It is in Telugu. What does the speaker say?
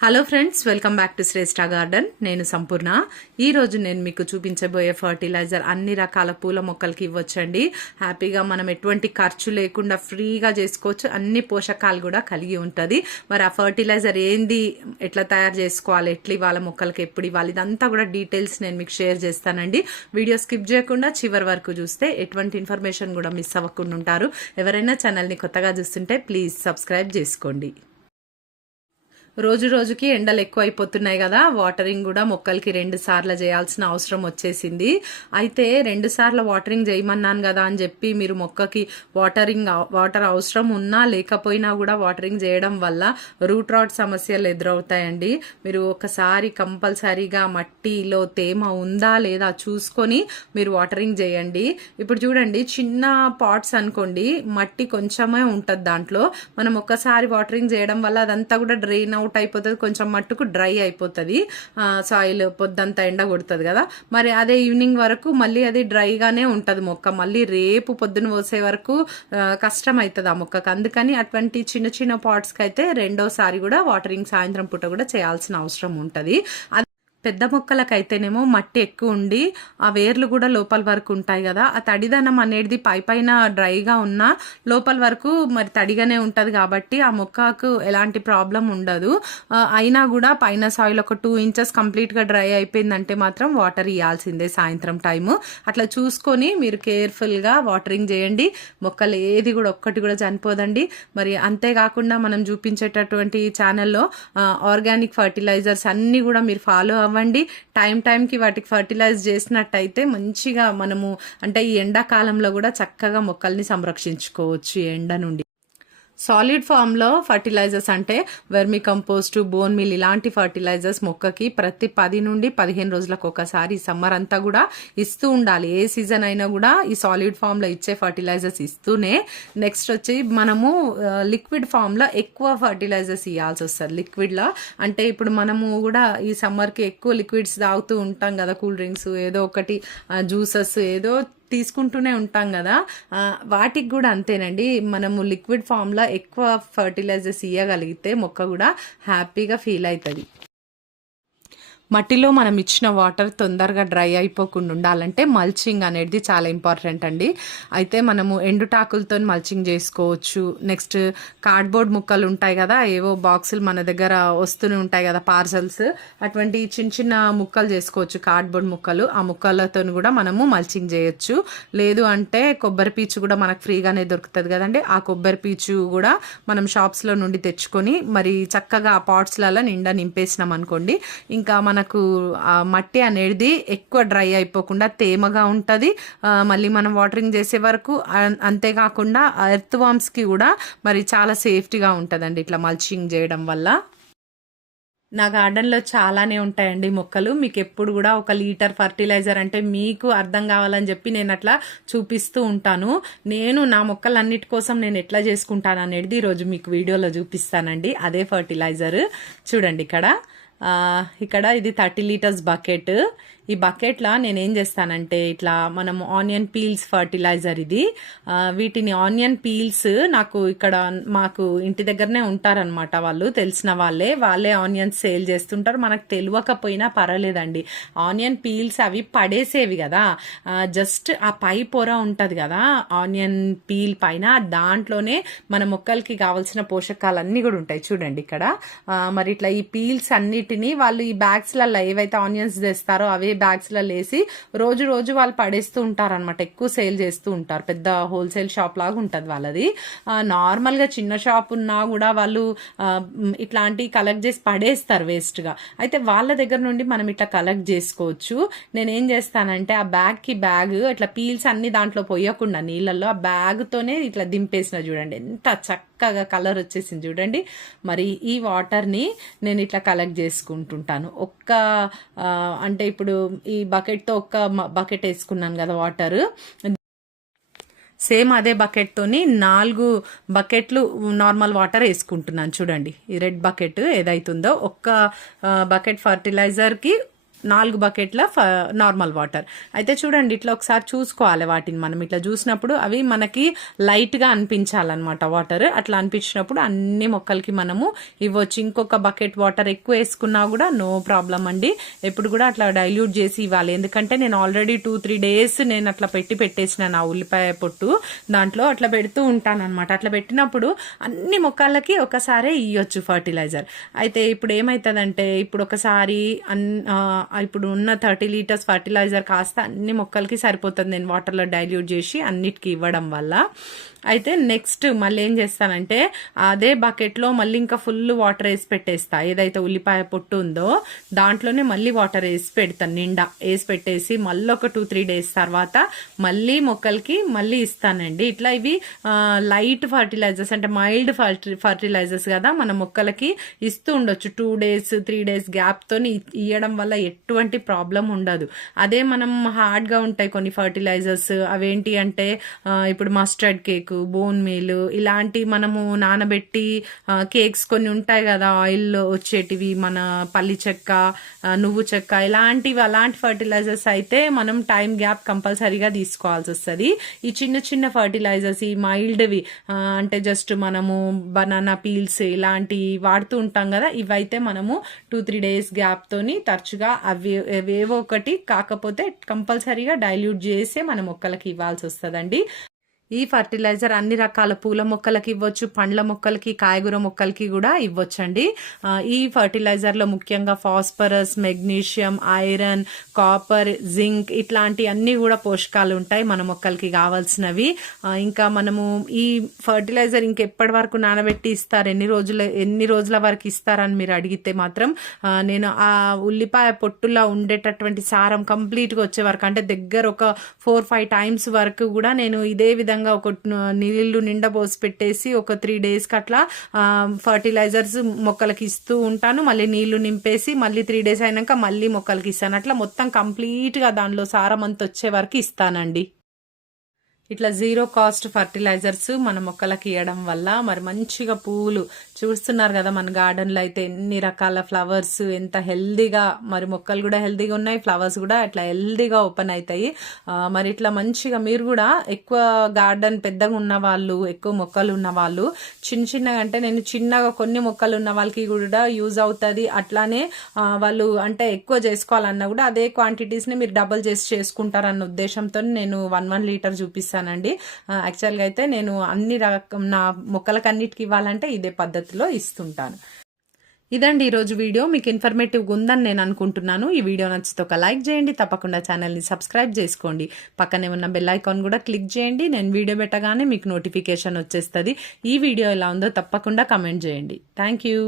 Hello friends welcome back to Shreshta garden నేను సంపూర్ణ. ఈ రోజు నేను మీకు చూపించబోయే ఫర్టిలైజర్ అన్ని రకాల పూల మొక్కలకి ఇవ్వచ్చండి. హ్యాపీగా మనం ఎటువంటి ఖర్చు లేకుండా ఫ్రీగా చేసుకోవచ్చు. అన్ని పోషకాలు కూడా కలిగి ఉంటుంది. మరి ఆ ఫర్టిలైజర్ ఏంది? ఎట్లా తయారు చేసుకోవాలి? ఎట్లా ఇవ్వాలి? మొక్కలకి ఎప్పుడు ఇవ్వాలి? ఇదంతా కూడా డీటెయిల్స్ నేను మీకు షేర్ చేస్తానండి. వీడియో స్కిప్ చేయకుండా చివరి వరకు చూస్తే ఎటువంటి ఇన్ఫర్మేషన్ కూడా మిస్ అవ్వకుండా ఉంటారు. ఎవరైనా ఛానల్ని కొత్తగా చూస్తుంటే ప్లీజ్ సబ్స్క్రైబ్ చేసుకోండి. రోజు రోజుకి ఎండలు ఎక్కువ అయిపోతున్నాయి కదా వాటరింగ్ కూడా మొక్కలకి రెండు సార్లు చేయాల్సిన అవసరం వచ్చేసింది. అయితే రెండు సార్లు వాటరింగ్ చేయమన్నాను కదా అని చెప్పి మీరు మొక్కకి వాటరింగ్ వాటర్ అవసరం ఉన్నా లేకపోయినా కూడా వాటరింగ్ చేయడం వల్ల రూట్ రాట్ సమస్యలు ఎదురవుతాయండి. మీరు ఒకసారి కంపల్సరీగా మట్టిలో తేమ ఉందా లేదా చూసుకొని మీరు వాటరింగ్ చేయండి. ఇప్పుడు చూడండి చిన్న పాట్స్ అనుకోండి మట్టి కొంచెమే ఉంటుంది దాంట్లో. మనం ఒక్కసారి వాటరింగ్ చేయడం వల్ల అదంతా కూడా డ్రైన్ అవుట్ అయిపోతుంది కొంచెం మట్టుకు డ్రై అయిపోతుంది. సాయిల్ పొద్దంతా ఎండ కొడుతుంది కదా. మరి అదే ఈవినింగ్ వరకు మళ్ళీ అది డ్రైగానే ఉంటుంది మొక్క. మళ్ళీ రేపు పొద్దున పోసే వరకు కష్టం అవుతుంది ఆ మొక్కకు. అందుకని అటువంటి చిన్న చిన్న పాట్స్కి అయితే రెండోసారి కూడా వాటరింగ్ సాయంత్రం పూట కూడా చేయాల్సిన అవసరం ఉంటుంది. పెద్ద మొక్కలకైతేనేమో మట్టి ఎక్కువ ఉండి ఆ వేర్లు కూడా లోపల వరకు ఉంటాయి కదా. ఆ తడిదనం అనేది పై పైన డ్రైగా ఉన్నా లోపల వరకు మరి తడిగానే ఉంటుంది కాబట్టి ఆ మొక్కకు ఎలాంటి ప్రాబ్లం ఉండదు. అయినా కూడా పైన సాయిల్ ఒక టూ ఇంచెస్ కంప్లీట్గా డ్రై అయిపోయిందంటే మాత్రం వాటర్ ఇవ్వాల్సిందే సాయంత్రం టైము. అట్లా చూసుకొని మీరు కేర్ఫుల్గా వాటరింగ్ చేయండి. మొక్కలు ఏది కూడా ఒక్కటి కూడా చనిపోదండి. మరి అంతేకాకుండా మనం చూపించేటటువంటి ఛానల్లో ఆర్గానిక్ ఫర్టిలైజర్స్ అన్నీ కూడా మీరు ఫాలో అవ్వండి. టైం టైంకి వాటికి ఫర్టిలైజ్ చేసినట్టయితే మంచిగా మనము అంటే ఈ ఎండాకాలంలో కూడా చక్కగా మొక్కల్ని సంరక్షించుకోవచ్చు ఎండ నుండి. సాలిడ్ ఫామ్లో ఫర్టిలైజర్స్ అంటే వెర్మి కంపోస్ట్ బోన్ మిల్ ఇలాంటి ఫర్టిలైజర్స్ మొక్కకి ప్రతి పది నుండి పదిహేను రోజులకు ఒకసారి సమ్మర్ అంతా కూడా ఇస్తూ ఉండాలి. ఏ సీజన్ అయినా కూడా ఈ సాలిడ్ ఫామ్లో ఇచ్చే ఫర్టిలైజర్స్ ఇస్తూనే నెక్స్ట్ వచ్చి మనము లిక్విడ్ ఫామ్లో ఎక్కువ ఫర్టిలైజర్స్ ఇవ్వాల్సి వస్తుంది. లిక్విడ్లో అంటే ఇప్పుడు మనము కూడా ఈ సమ్మర్కి ఎక్కువ లిక్విడ్స్ తాగుతూ ఉంటాం కదా కూల్ డ్రింక్స్ ఏదో ఒకటి జ్యూసెస్ ఏదో తీసుకుంటూనే ఉంటాం కదా. వాటికి కూడా అంతేనండి. మనము లిక్విడ్ ఫామ్లో ఎక్కువ ఫర్టిలైజర్స్ ఇవ్వగలిగితే మొక్క కూడా హ్యాపీగా ఫీల్ అవుతుంది. మట్టిలో మనం ఇచ్చిన వాటర్ తొందరగా డ్రై అయిపోకుండా ఉండాలంటే మల్చింగ్ అనేది చాలా ఇంపార్టెంట్ అండి. అయితే మనము ఎండుటాకులతో మల్చింగ్ చేసుకోవచ్చు. నెక్స్ట్ కార్డ్బోర్డ్ ముక్కలు ఉంటాయి కదా ఏవో బాక్సులు మన దగ్గర వస్తూనే ఉంటాయి కదా పార్సల్స్. అటువంటి చిన్న చిన్న ముక్కలు చేసుకోవచ్చు కార్డ్బోర్డ్ ముక్కలు. ఆ ముక్కలతో కూడా మనము మల్చింగ్ చేయొచ్చు. లేదు అంటే కొబ్బరి పీచు కూడా మనకు ఫ్రీగానే దొరుకుతుంది కదండి. ఆ కొబ్బరి పీచు కూడా మనం షాప్స్లో నుండి తెచ్చుకొని మరి చక్కగా ఆ పాట్స్లలో నిండా నింపేసినాం అనుకోండి ఇంకా మన మనకు మట్టి అనేది ఎక్కువ డ్రై అయిపోకుండా తేమగా ఉంటుంది. మళ్ళీ మనం వాటరింగ్ చేసే వరకు అంతేకాకుండా ఎర్త్ వామ్స్కి కూడా మరి చాలా సేఫ్టీగా ఉంటుందండి ఇట్లా మల్చింగ్ చేయడం వల్ల. నా గార్డెన్లో చాలానే ఉంటాయండి మొక్కలు. మీకు ఎప్పుడు కూడా ఒక లీటర్ ఫర్టిలైజర్ అంటే మీకు అర్థం కావాలని చెప్పి నేను అట్లా చూపిస్తూ ఉంటాను. నేను నా మొక్కలన్నిటి కోసం నేను ఎట్లా చేసుకుంటాను అనేది ఈరోజు మీకు వీడియోలో చూపిస్తానండి. అదే ఫర్టిలైజర్. చూడండి ఇక్కడ. ఇక్కడ ఇది థర్టీ లీటర్స్ బకెట్. ఈ బకెట్లో నేనేం చేస్తానంటే ఇట్లా మనం ఆనియన్ పీల్స్ ఫర్టిలైజర్ ఇది. వీటిని ఆనియన్ పీల్స్ నాకు ఇక్కడ మాకు ఇంటి దగ్గరనే ఉంటారనమాట వాళ్ళు తెలిసిన వాళ్ళే. వాళ్ళే ఆనియన్స్ సేల్ చేస్తుంటారు. మనకు తెలియకపోయినా పర్వాలేదండి. ఆనియన్ పీల్స్ అవి పడేసేవి కదా. జస్ట్ ఆ పై పొర ఉంటుంది కదా ఆనియన్ పీల్ పైన. దాంట్లోనే మన మొక్కలకి కావాల్సిన పోషకాలన్నీ కూడా ఉంటాయి చూడండి ఇక్కడ. మరి ఇట్లా ఈ పీల్స్ అన్నిటినీ వాళ్ళు ఈ బ్యాగ్స్లలో ఏవైతే ఆనియన్స్ తెస్తారో అవే బ్యాగ్స్లో లేసి రోజు రోజు వాళ్ళు పడేస్తూ ఉంటారనమాట ఎక్కువ సేల్ చేస్తూ ఉంటారు. పెద్ద హోల్సేల్ షాప్ లాగా ఉంటుంది వాళ్ళది. నార్మల్గా చిన్న షాప్ ఉన్నా కూడా వాళ్ళు ఇట్లాంటివి కలెక్ట్ చేసి పడేస్తారు వేస్ట్గా. అయితే వాళ్ళ దగ్గర నుండి మనం ఇట్లా కలెక్ట్ చేసుకోవచ్చు. నేనేం చేస్తానంటే ఆ బ్యాగ్కి బ్యాగ్ ఇట్లా పీల్స్ అన్ని దాంట్లో పోయకుండా నీళ్ళల్లో ఆ బ్యాగ్తోనే ఇట్లా దింపేసిన చూడండి. ఎంత చక్కగా కలర్ వచ్చేసింది చూడండి. మరి ఈ వాటర్ని నేను ఇట్లా కలెక్ట్ చేసుకుంటుంటాను. ఒక్క అంటే ఇప్పుడు ఈ బకెట్తో ఒక్క బకెట్ వేసుకున్నాను కదా వాటర్ సేమ్ అదే బకెట్తోని నాలుగు బకెట్లు నార్మల్ వాటర్ వేసుకుంటున్నాను చూడండి. ఈ రెడ్ బకెట్ ఏదైతుందో ఒక్క బకెట్ ఫర్టిలైజర్కి నాలుగు బకెట్ల ఫ- నార్మల్ వాటర్. అయితే చూడండి ఇట్లా ఒకసారి చూసుకోవాలి వాటిని మనం. ఇట్లా చూసినప్పుడు అవి మనకి లైట్గా అనిపించాలన్నమాట వాటర్. అట్లా అనిపించినప్పుడు అన్ని మొక్కలకి మనము ఇవ్వచ్చు. ఇంకొక బకెట్ వాటర్ ఎక్కువ వేసుకున్నా కూడా నో ప్రాబ్లం అండి. ఎప్పుడు కూడా అట్లా డైల్యూట్ చేసి ఇవ్వాలి. ఎందుకంటే నేను ఆల్రెడీ టూ త్రీ డేస్ నేను అట్లా పెట్టి పెట్టేసిన నా ఉల్లిపాయ పొట్టు. దాంట్లో అట్లా పెడుతూ ఉంటాను అనమాట అట్లా పెట్టినప్పుడు అన్ని మొక్కలకి ఒకసారే ఇవ్వచ్చు ఫర్టిలైజర్. అయితే ఇప్పుడు ఏమవుతుందంటే ఇప్పుడు ఒకసారి అన్ ఇప్పుడు ఉన్న థర్టీ లీటర్స్ ఫర్టిలైజర్ కాస్త అన్ని మొక్కలకి సరిపోతుంది. నేను వాటర్లో డైల్యూట్ చేసి అన్నిటికీ ఇవ్వడం వల్ల. అయితే నెక్స్ట్ మళ్ళీ ఏం చేస్తానంటే అదే బకెట్లో మళ్ళీ ఇంకా ఫుల్ వాటర్ వేసి పెట్టేస్తా. ఏదైతే ఉల్లిపాయ పొట్టు ఉందో దాంట్లోనే మళ్ళీ వాటర్ వేసి పెడతాను నిండా వేసి పెట్టేసి మళ్ళీ ఒక టూ త్రీ డేస్ తర్వాత మళ్ళీ మొక్కలకి మళ్ళీ ఇస్తానండి. ఇట్లా ఇవి లైట్ ఫర్టిలైజర్స్ అంటే మైల్డ్ ఫర్టిలైజర్స్ కదా మన మొక్కలకి ఇస్తూ ఉండొచ్చు. టూ డేస్ త్రీ డేస్ గ్యాప్తో ఇవ్వడం వల్ల ఎటువంటి ప్రాబ్లం ఉండదు. అదే మనం హార్డ్గా ఉంటాయి కొన్ని ఫర్టిలైజర్స్. అవేంటి అంటే ఇప్పుడు మస్టర్డ్ కేక్ బోన్ మీల్ ఇలాంటి మనము నానబెట్టి కేక్స్ కొన్ని ఉంటాయి కదా ఆయిల్లో వచ్చేటివి మన పల్లి చెక్క నువ్వు చెక్క ఇలాంటివి అలాంటి ఫర్టిలైజర్స్ అయితే మనం టైం గ్యాప్ కంపల్సరీగా తీసుకోవాల్సి వస్తుంది. ఈ చిన్న చిన్న ఫర్టిలైజర్స్ ఈ మైల్డ్వి అంటే జస్ట్ మనము బనానా పీల్స్ ఇలాంటి వాడుతూ ఉంటాం కదా ఇవైతే మనము టూ త్రీ డేస్ గ్యాప్తోని తరచుగా అవి అవేవో ఒకటి కాకపోతే కంపల్సరీగా డైల్యూట్ చేసే మన మొక్కలకి ఇవ్వాల్సి వస్తుందండి. ఈ ఫర్టిలైజర్ అన్ని రకాల పూల మొక్కలకి ఇవ్వచ్చు పండ్ల మొక్కలకి కాయగూర మొక్కలకి కూడా ఇవ్వచ్చండి. ఈ ఫర్టిలైజర్లో ముఖ్యంగా phosphorus magnesium iron copper zinc ఇట్లాంటి అన్ని కూడా పోషకాలు ఉంటాయి మన మొక్కలకి కావాల్సినవి. ఇంకా మనము ఈ ఫర్టిలైజర్ ఇంకెప్పటి వరకు నానబెట్టి ఇస్తారు ఎన్ని రోజుల ఎన్ని రోజుల వరకు ఇస్తారని మీరు అడిగితే మాత్రం నేను ఆ ఉల్లిపాయ పొట్టులా ఉండేటటువంటి సారం కంప్లీట్గా వచ్చే వరకు అంటే దగ్గర ఒక ఫోర్ ఫైవ్ టైమ్స్ వరకు కూడా నేను ఇదే విధంగా ఒక నీళ్ళు నిండా పోసి పెట్టేసి ఒక త్రీ డేస్కి అట్లా ఫర్టిలైజర్స్ మొక్కలకి ఇస్తూ ఉంటాను. మళ్ళీ నీళ్ళు నింపేసి మళ్ళీ త్రీ డేస్ అయినాక మళ్ళీ మొక్కలకి ఇస్తాను. అట్లా మొత్తం కంప్లీట్గా దానిలో సారం అంత వచ్చే వరకు ఇస్తానండి. ఇట్లా జీరో కాస్ట్ ఫర్టిలైజర్స్ మన మొక్కలకి ఇవ్వడం వల్ల మరి మంచిగా పూలు చూస్తున్నారు కదా మన గార్డెన్లో అయితే ఎన్ని రకాల ఫ్లవర్స్ ఎంత హెల్దీగా మరి మొక్కలు కూడా హెల్దీగా ఉన్నాయి ఫ్లవర్స్ కూడా అట్లా హెల్దీగా ఓపెన్ అవుతాయి మరి ఇట్లా మంచిగా మీరు కూడా ఎక్కువ గార్డెన్ పెద్దగా ఉన్న వాళ్ళు ఎక్కువ మొక్కలు ఉన్న వాళ్ళు చిన్న చిన్నగా అంటే నేను చిన్నగా కొన్ని మొక్కలు ఉన్న వాళ్ళకి కూడా యూజ్ అవుతుంది. అట్లానే వాళ్ళు అంటే ఎక్కువ చేసుకోవాలన్నా కూడా అదే క్వాంటిటీస్ని మీరు డబుల్ చేసి చేసుకుంటారన్న ఉద్దేశంతో నేను వన్ వన్ లీటర్ చూపిస్తాను చేశానండి యాక్చువల్గా అయితే నేను అన్ని రకం నా మొక్కలకన్నిటికి ఇవ్వాలంటే ఇదే పద్ధతిలో ఇస్తుంటాను. ఇదండి ఈరోజు వీడియో. మీకు ఇన్ఫర్మేటివ్గా ఉందని నేను అనుకుంటున్నాను. ఈ వీడియో నచ్చితే ఒక లైక్ చేయండి. తప్పకుండా ఛానల్ని సబ్స్క్రైబ్ చేసుకోండి. పక్కనే ఉన్న బెల్ ఐకాన్ కూడా క్లిక్ చేయండి. నేను వీడియో పెట్టగానే మీకు నోటిఫికేషన్ వచ్చేస్తుంది. ఈ వీడియో ఎలా ఉందో తప్పకుండా కమెంట్ చేయండి. Thank you